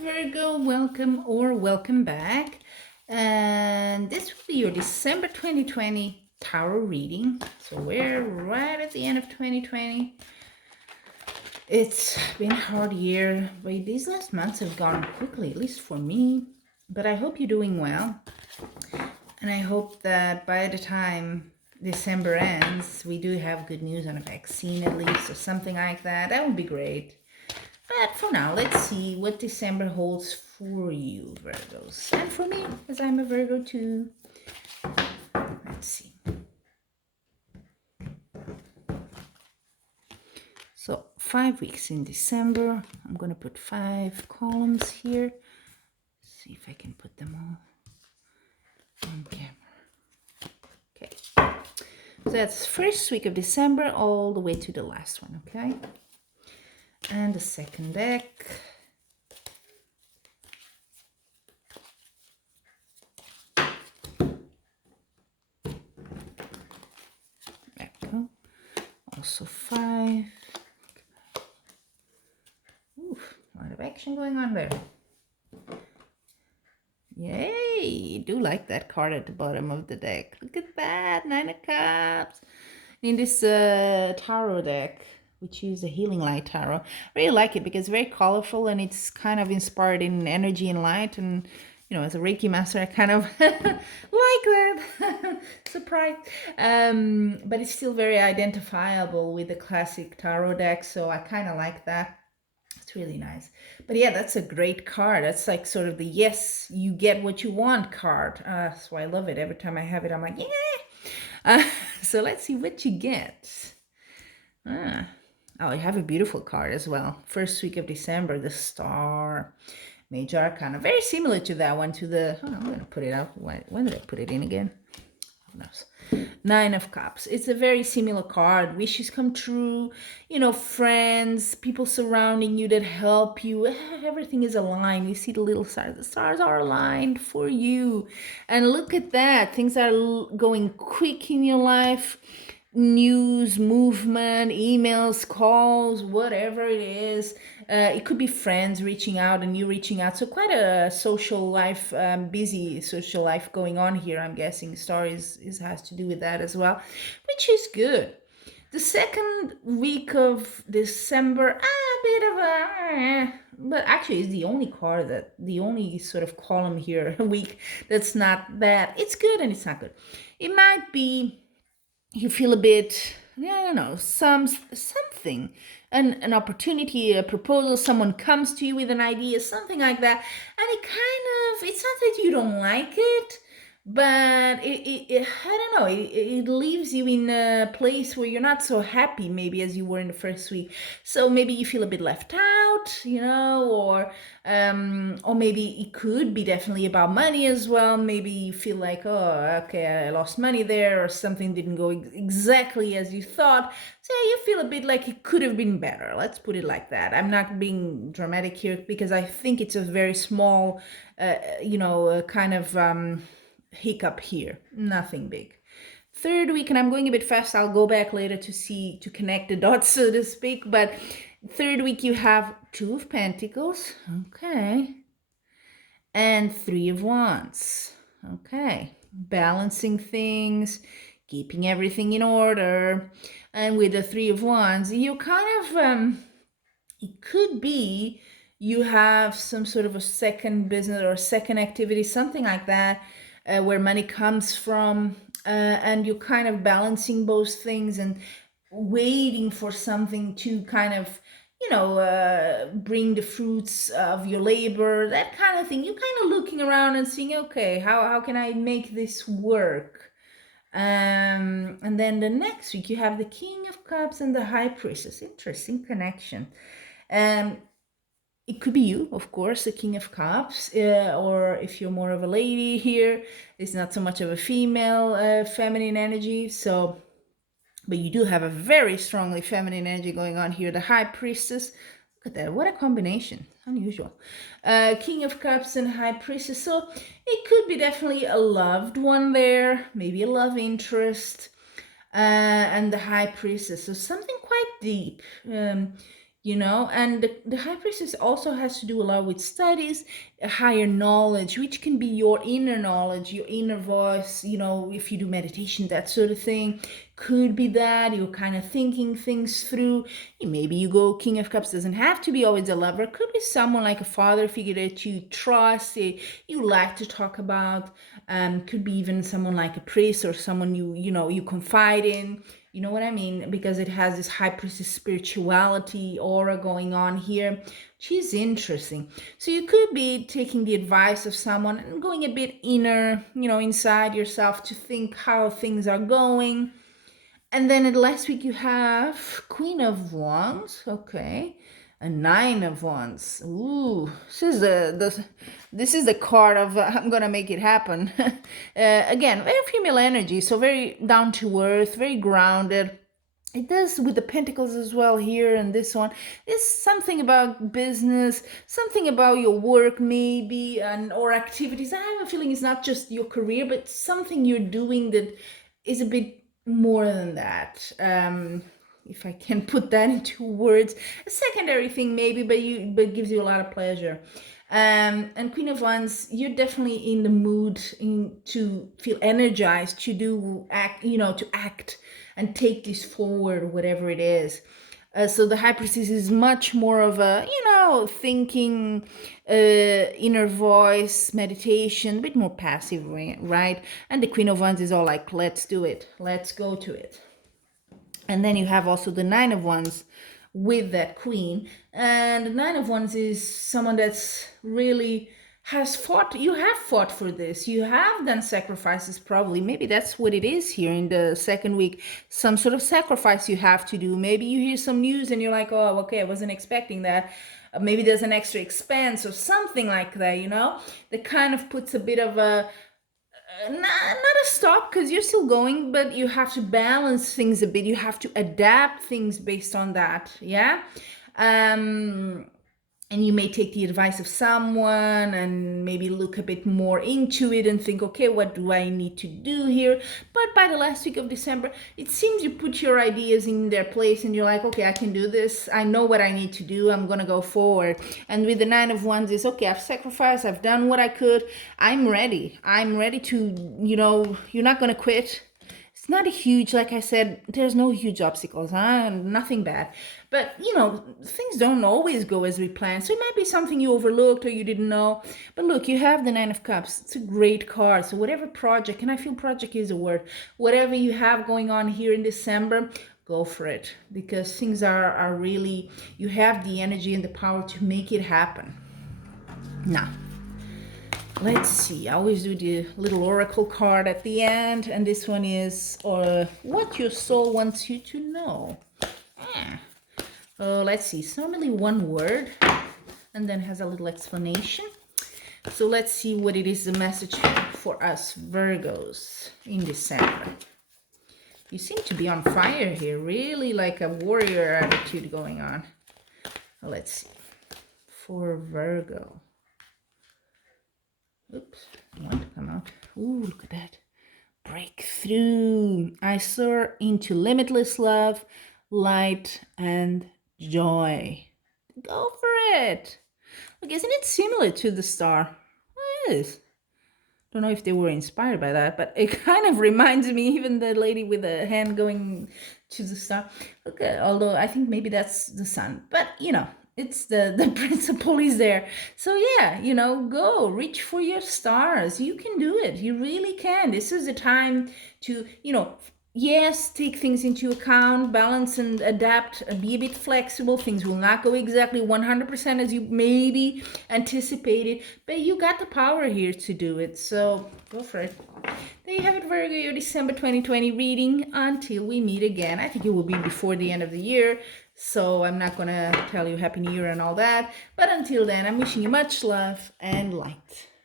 Virgo, welcome back. And this will be your December 2020 tarot reading. So we're right at the end of 2020. It's been a hard year, but these last months have gone quickly, at least for me. But I hope you're doing well. And I hope that by the time December ends, we do have good news on a vaccine at least, or something like that. That would be great. But for now, let's see what December holds for you, Virgos. And for me, as I'm a Virgo too. Let's see. So 5 weeks in December. I'm going to put 5 columns here. See if I can put them all on camera. Okay. So that's first week of December all the way to the last one, okay? And the second deck. There we go. Also 5. Oof, a lot of action going on there. Yay! I do like that card at the bottom of the deck. Look at that, 9 of Cups. In this tarot deck, which is a Healing Light Tarot. I really like it because it's very colorful and it's kind of inspired in energy and light. And, you know, as a Reiki master, I kind of like that. Surprise. But it's still very identifiable with the classic tarot deck. So I kind of like that. It's really nice. But yeah, that's a great card. That's like sort of the yes, you get what you want card. So I love it. Every time I have it, I'm like, yeah. So let's see what you get. Oh, I have a beautiful card as well. First week of December, the Star. Major Arcana. Very similar to that one, to the... Oh, I'm going to put it out. When did I put it in again? Who knows? 9 of Cups. It's a very similar card. Wishes come true. You know, friends, people surrounding you that help you. Everything is aligned. You see the little stars. The stars are aligned for you. And look at that. Things are going quick in your life. News, movement, emails, calls, whatever it is. It could be friends reaching out and you reaching out. So quite a social life, busy social life going on here. I'm guessing Star has to do with that as well, which is good. The second week of December, a bit of a... but actually it's the only card the only sort of column here, a week that's not bad. It's good and it's not good. It might be... you feel a bit, I don't know, something, an opportunity, a proposal, someone comes to you with an idea, something like that, and it's not that you don't like it, but I don't know, it leaves you in a place where you're not so happy maybe as you were in the first week. So maybe you feel a bit left out, you know, or maybe it could be definitely about money as well. Maybe you feel like, oh, okay, I lost money there, or something didn't go exactly as you thought. So you feel a bit like it could have been better. Let's put it like that. I'm not being dramatic here because I think it's a very small, kind of hiccup here. Nothing big. Third week, and I'm going a bit fast. I'll go back later to connect the dots, so to speak. But third week, you have 2 of Pentacles. Okay. And 3 of Wands. Okay. Balancing things, keeping everything in order. And with the 3 of Wands, you kind of, it could be you have some sort of a second business or a second activity, something like that, where money comes from, and you're kind of balancing both things and waiting for something to kind of, bring the fruits of your labor, that kind of thing. You're kind of looking around and seeing, okay, how can I make this work? And then the next week you have the King of Cups and the High Priestess. Interesting connection. It could be you, of course, the King of Cups, or if you're more of a lady here, it's not so much of a female, feminine energy. So, but you do have a very strongly feminine energy going on here. The High Priestess, look at that, what a combination, unusual. King of Cups and High Priestess. So it could be definitely a loved one there, maybe a love interest, and the High Priestess. So something quite deep. and the high priestess also has to do a lot with studies, a higher knowledge, which can be your inner knowledge, your inner voice, if you do meditation, that sort of thing. Could be that you're kind of thinking things through. Maybe you go King of Cups, doesn't have to be always a lover. Could be someone like a father figure that you trust, you like to talk about. Could be even someone like a priest or someone you confide in. You know what I mean? Because it has this high priestess spirituality aura going on here. She's interesting. So you could be taking the advice of someone and going a bit inner, inside yourself to think how things are going. And then at last week you have Queen of Wands, okay, a Nine of Wands. Ooh, this is the card of I'm gonna make it happen. Again, very female energy, so very down to earth, very grounded. It does with the pentacles as well here and this one. It's something about business, something about your work maybe, or activities. I have a feeling it's not just your career, but something you're doing that is a bit more than that. If I can put that into words, a secondary thing maybe, but gives you a lot of pleasure. And Queen of Wands, you're definitely in the mood to feel energized to act and take this forward, whatever it is. So the High Priestess is much more of a, thinking, inner voice, meditation, a bit more passive, right? And the Queen of Wands is all like, let's do it. Let's go to it. And then you have also the Nine of Wands with that Queen. And the Nine of Wands is someone that's really you have fought for this, you have done sacrifices, probably. Maybe that's what it is here in the second week, some sort of sacrifice you have to do. Maybe you hear some news and you're like, oh, okay, I wasn't expecting that. Maybe there's an extra expense or something like that, that kind of puts a bit of a not a stop, because you're still going, but you have to balance things a bit. You have to adapt things based on that. Yeah. And you may take the advice of someone and maybe look a bit more into it and think, okay, what do I need to do here? But by the last week of December, it seems you put your ideas in their place and you're like, okay, I can do this. I know what I need to do. I'm going to go forward. And with the Nine of Wands is, okay, I've sacrificed. I've done what I could. I'm ready. I'm ready to, you're not going to quit. It's not a huge, like I said, there's no huge obstacles, nothing bad. But, things don't always go as we plan. So it might be something you overlooked or you didn't know. But look, you have the Nine of Cups. It's a great card. So whatever project, and I feel project is a word, whatever you have going on here in December, go for it. Because things are really, you have the energy and the power to make it happen. Now, let's see, I always do the little oracle card at the end, and this one is what your soul wants you to know. Let's see, it's normally one word and then has a little explanation. So let's see what it is, the message for us Virgos in December. You seem to be on fire here, really like a warrior attitude going on. Let's see, for Virgo. Oops, I want to come out. Ooh, look at that. Breakthrough. I soar into limitless love, light, and joy. Go for it. Look, isn't it similar to the star? It is. Don't know if they were inspired by that, but it kind of reminds me, even the lady with the hand going to the star. Okay, although I think maybe that's the sun. But, it's the principle is there. So yeah, go reach for your stars. You can do it. You really can. This is a time to, yes, take things into account, balance and adapt, be a bit flexible. Things will not go exactly 100% as you maybe anticipated, but you got the power here to do it. So go for it. There you have it, Virgo, your December 2020 reading. Until we meet again. I think it will be before the end of the year, so I'm not going to tell you Happy New Year and all that. But until then, I'm wishing you much love and light.